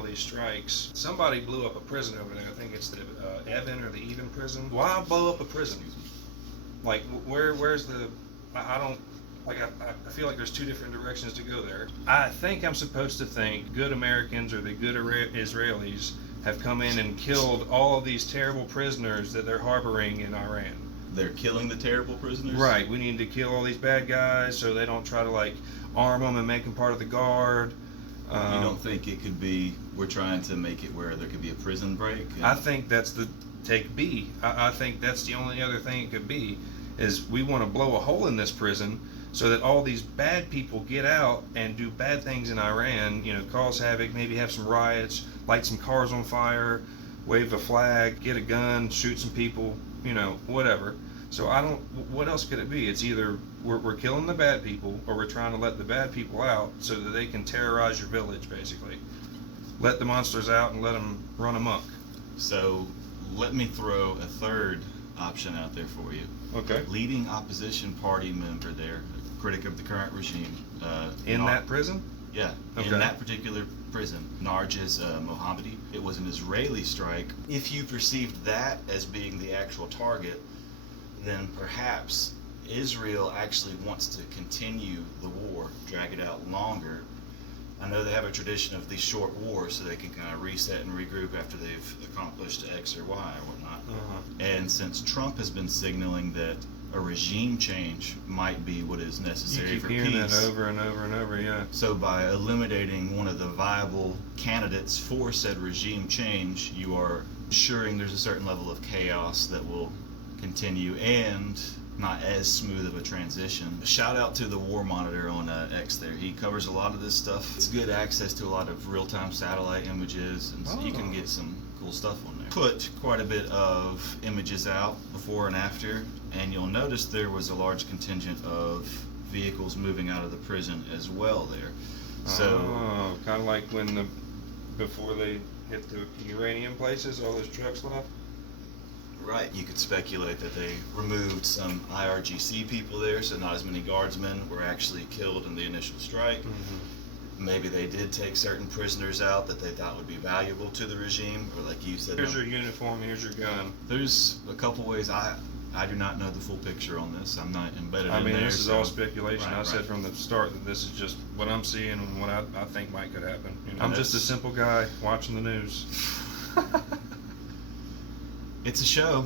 all these strikes. Somebody blew up a prison over there. I think it's the Evin or the Evin Prison. Why blow up a prison? Like, where's the... I don't... Like, I feel like there's two different directions to go there. I think I'm supposed to think good Americans or the good Israelis have come in and killed all of these terrible prisoners that they're harboring in Iran. They're killing the terrible prisoners? Right. We need to kill all these bad guys so they don't try to, like, arm them and make them part of the guard. You don't think it could be, we're trying to make it where there could be a prison break? I think that's the take B. I think that's the only other thing it could be, is we want to blow a hole in this prison so that all these bad people get out and do bad things in Iran, you know, cause havoc, maybe have some riots, light some cars on fire, wave a flag, get a gun, shoot some people, you know, whatever. So I don't, what else could it be? It's either we're killing the bad people, or we're trying to let the bad people out so that they can terrorize your village, basically. Let the monsters out and let them run amok. So let me throw a third option out there for you. Okay. Leading opposition party member there, a critic of the current regime. In that prison? Yeah, okay. In that particular prison, Narges Mohammadi. It was an Israeli strike. If you perceived that as being the actual target, then perhaps Israel actually wants to continue the war, drag it out longer. I know they have a tradition of these short wars so they can kind of reset and regroup after they've accomplished X or Y or whatnot. And since Trump has been signaling that a regime change might be what is necessary for peace. You keep hearing that over and over and over, yeah. So by eliminating one of the viable candidates for said regime change, you are ensuring there's a certain level of chaos that will continue and not as smooth of a transition. Shout out to the War Monitor on X there. He covers a lot of this stuff. It's good access to a lot of real-time satellite images, and so you can get some cool stuff on there. Put quite a bit of images out before and after, and you'll notice there was a large contingent of vehicles moving out of the prison as well there. So kind of like when before they hit the Iranian places, all those trucks left. Right, you could speculate that they removed some IRGC people there, so not as many guardsmen were actually killed in the initial strike. Maybe they did take certain prisoners out that they thought would be valuable to the regime, or like you said, here's your uniform, here's your gun. There's a couple ways. I do not know the full picture on this. I'm not embedded in there. I mean, this is all speculation. Right, I said from the start that this is just what I'm seeing and what I think might could happen. You know, I'm just a simple guy watching the news. It's a show.